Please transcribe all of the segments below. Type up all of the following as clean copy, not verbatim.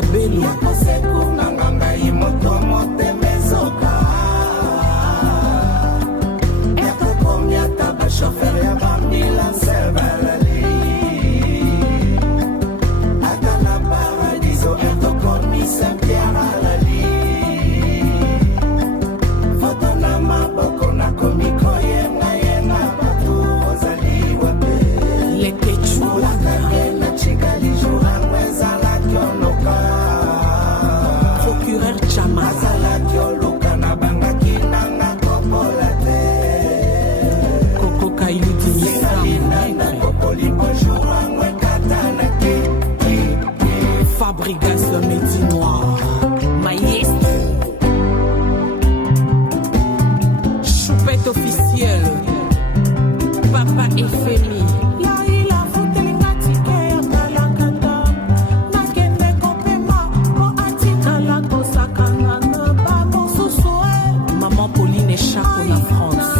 Kabelo chauffeur ya bambila servalali Atala paradiso ertokomi Saint-Pierre alali Foto na maboko na komiko yenga yenga batu ozali wape Leke chula Kagena chigali jura mweza la kionoka Procureur Chama Azala kioluka na banga kinanga kopolate Fabrigas Medi Noir Maestro Choupette officielle Papa Efemi Maman Pauline Chapeau la France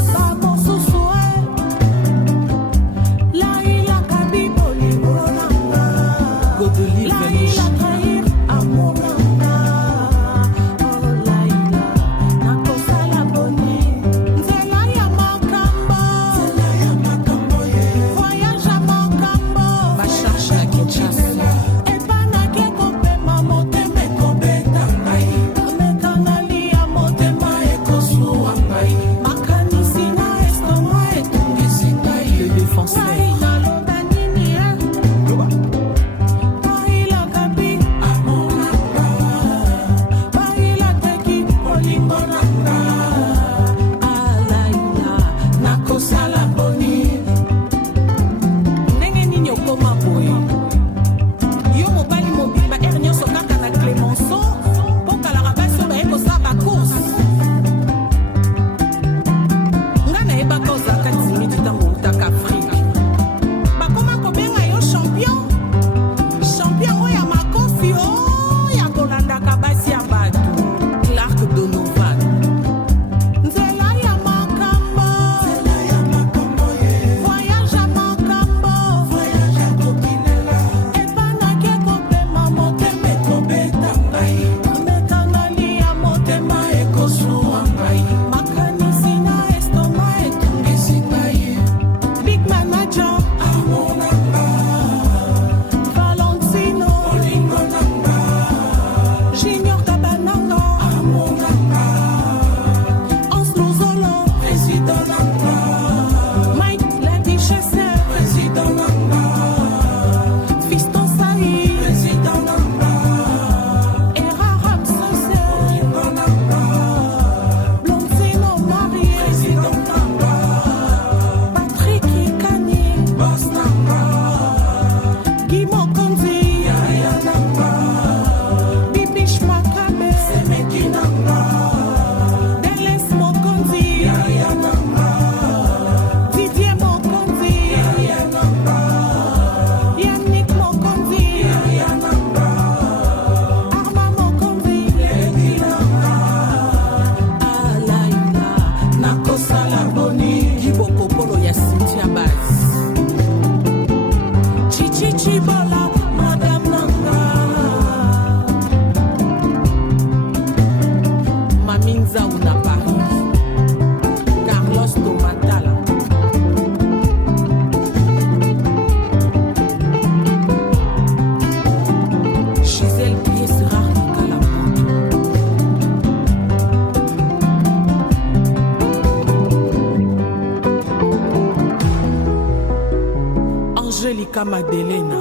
Angelica Madelena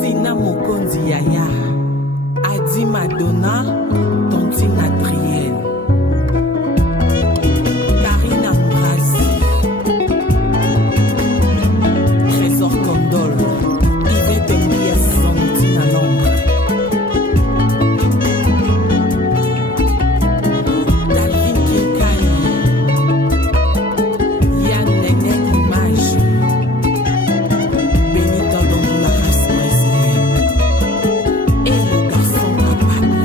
Tina Mokonzi Yaya Adi Madonna Tontine Adrienne Karina Mrazi Trésor Condol Yvette Mbias Santine à Londres Dalvin Kekani Yann Nene Image Benita dans la race brésilienne et le garçon capable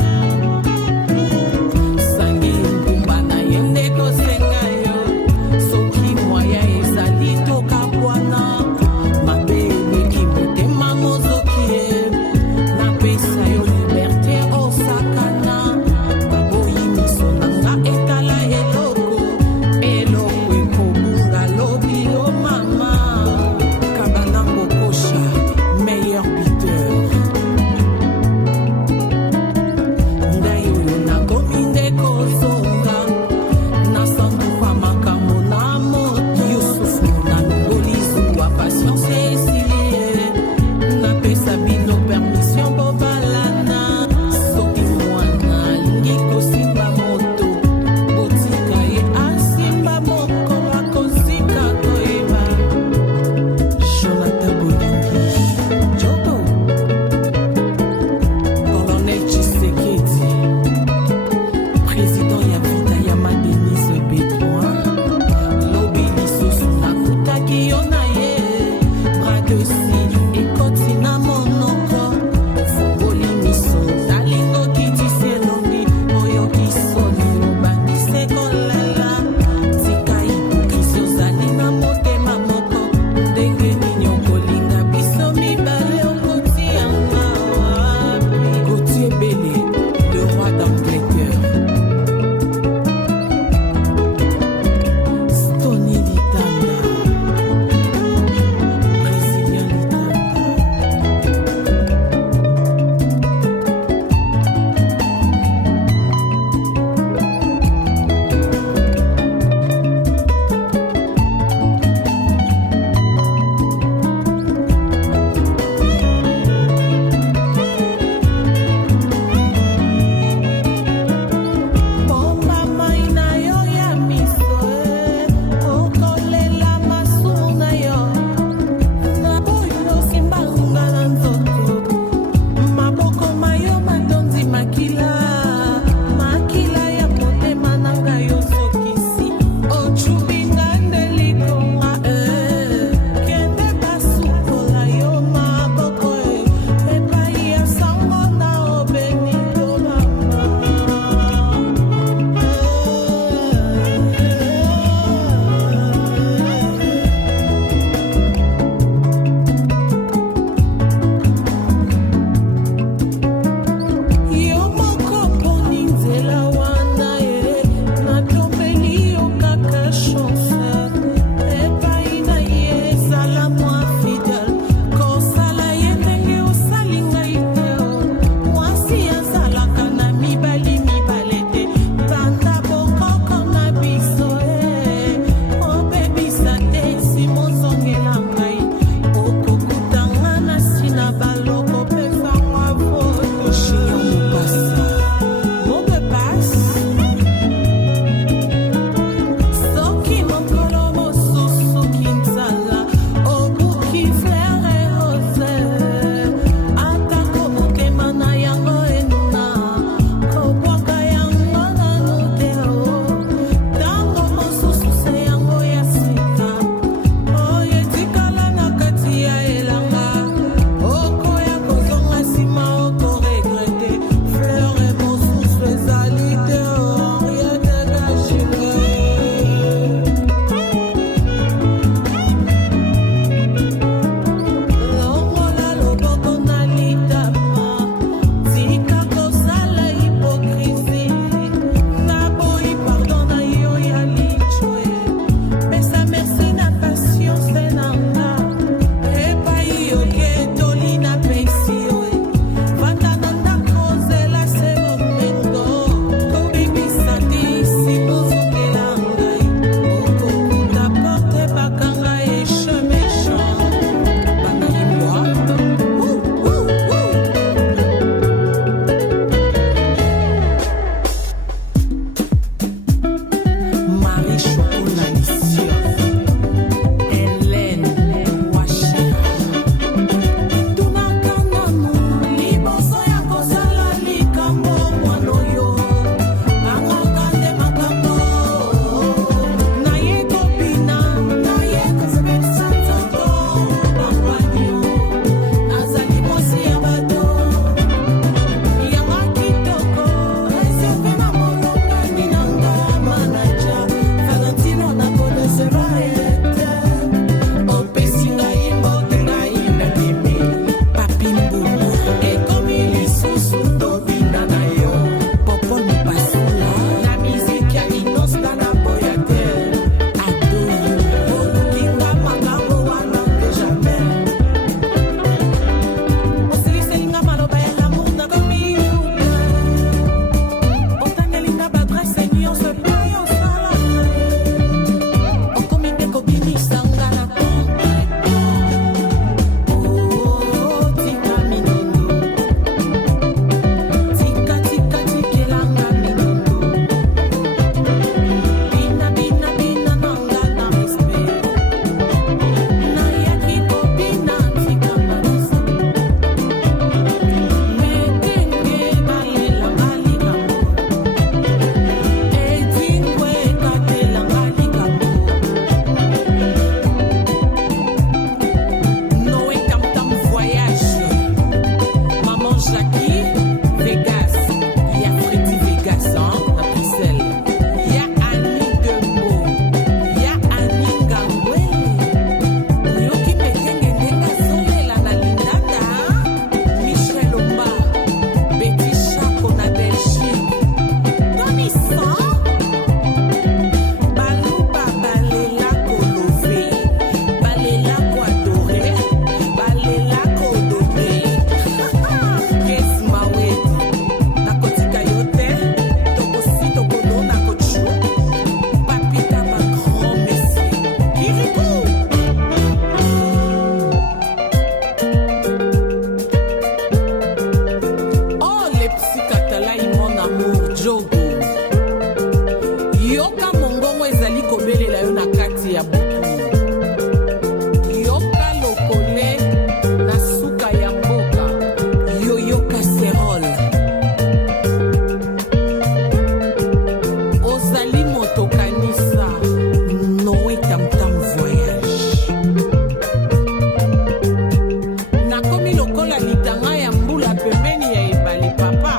lokola litanga ya mbula pembeni ya ebale papa.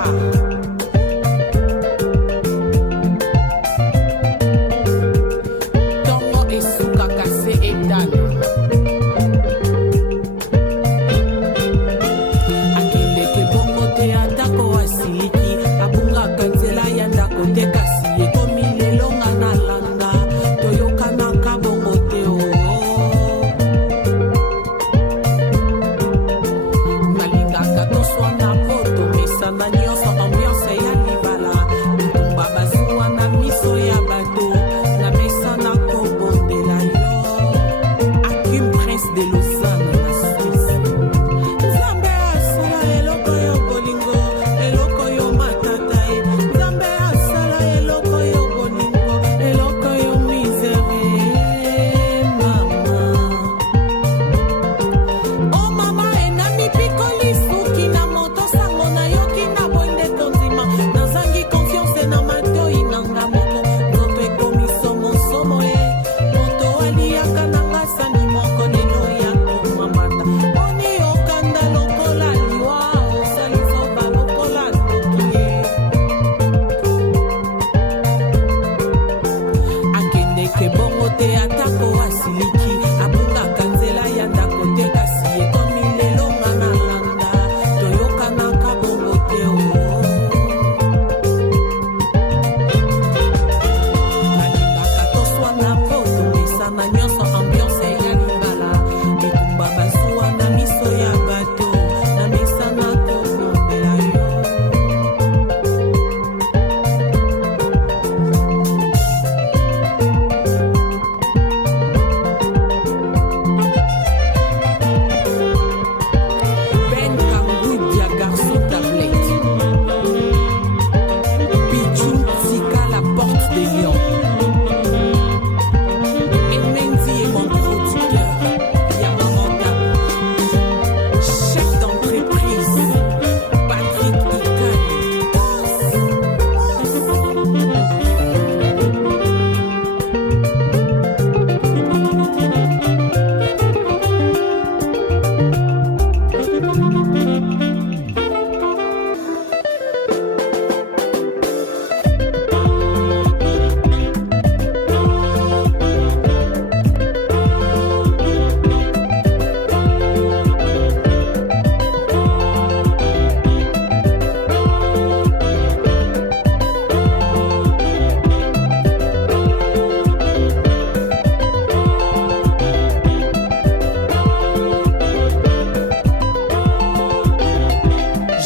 Tongo esukaka se etana. Akendeke bongo te atako asiliki, abungaka nzela ya ndako te kasi ekomi lelo nga nalanda, toyokanaka bongo te o. Nalingaka toswana po tomesana nyonso ambiance ya libala, bitumba bazuwa na miso ya bato, na mesana kobondela yo. Akim Prince de Lausanne na Suisse. Nzambe asala eloko yo bolingo, eloko yo matata e. Nzambe asala eloko yo bolingo, eloko yo misere, mama. Oh mama enami pikoli suki na moto sango na yoki na bonde konzima, nazangi confiance na matoi nanga moko, nzoto ekomi somo e. Moto aliaka nanga sani moko lelo ya komamata, oni okanda lokola liwa osali zoba lokola ndoki ye. Akendeke bongo te atako asiliki, abungaka nzela ya ndako te kasi ekomi lelo nga nalanda, toyokanaka bongo te o. Nalingaka toswana po tomesana nyonso ambiance ya libala, bitumba bazuwa na miso ya bato, na mesana kobondela yo. Ben Kangoudia, garçon tablette. Pichou Tika, la porte des lions. Emendi est mon producteur. Yamamanda. Chef d'entreprise. Patrick Ikane.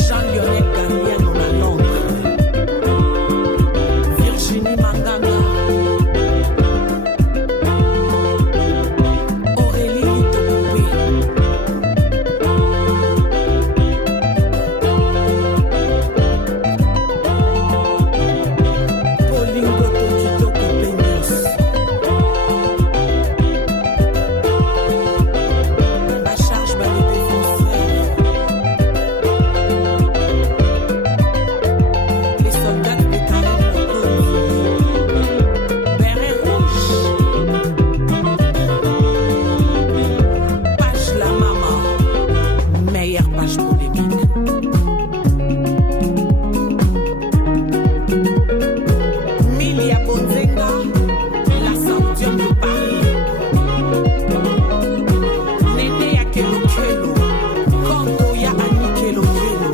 Jean-Lionel Ganiano na Londres. Virginie Manganga. Aurélie Litokoupé. Pauline Goto Kitoko Peños. La charge va les défoncer. Les soldats de Karim Béret rouge. Page la maman. Meilleure page polémique. Milia Bonzenga. La Saoudienne de Paris. Nene ya Kelo Kelo. Kondo ya Ani Kelo Kelo.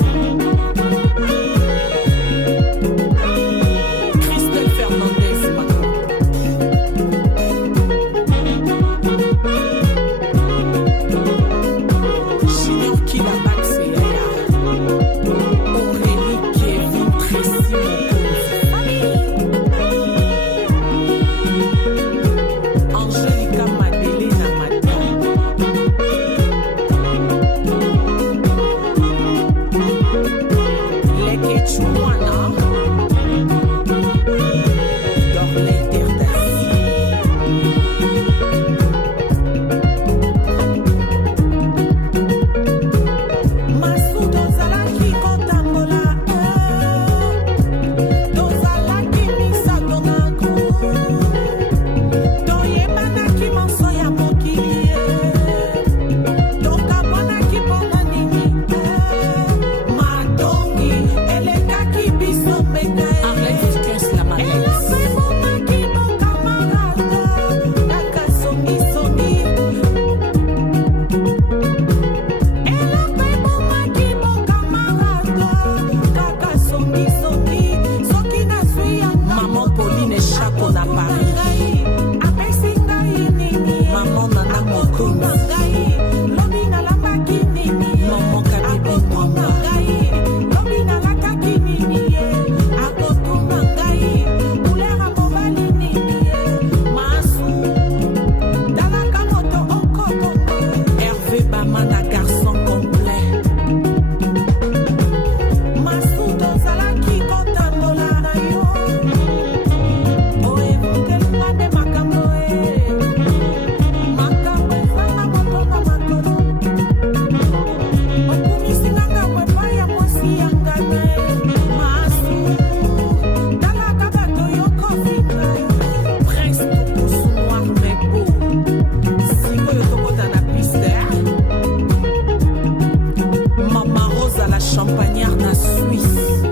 Christelle Fernandez Macron. Junior Kila Baxe Yaya. Aurélie Kevin Tracy Mokozi. Angelica Madelena Madame. Leke Chouana. Dorley Derdasi. Masou Dozalaki Kotambola. Dozalaki Misato Naku. Toyebanaki Manso ya Mokili. Tokabonaki Ponanini. champagnard na Suisse.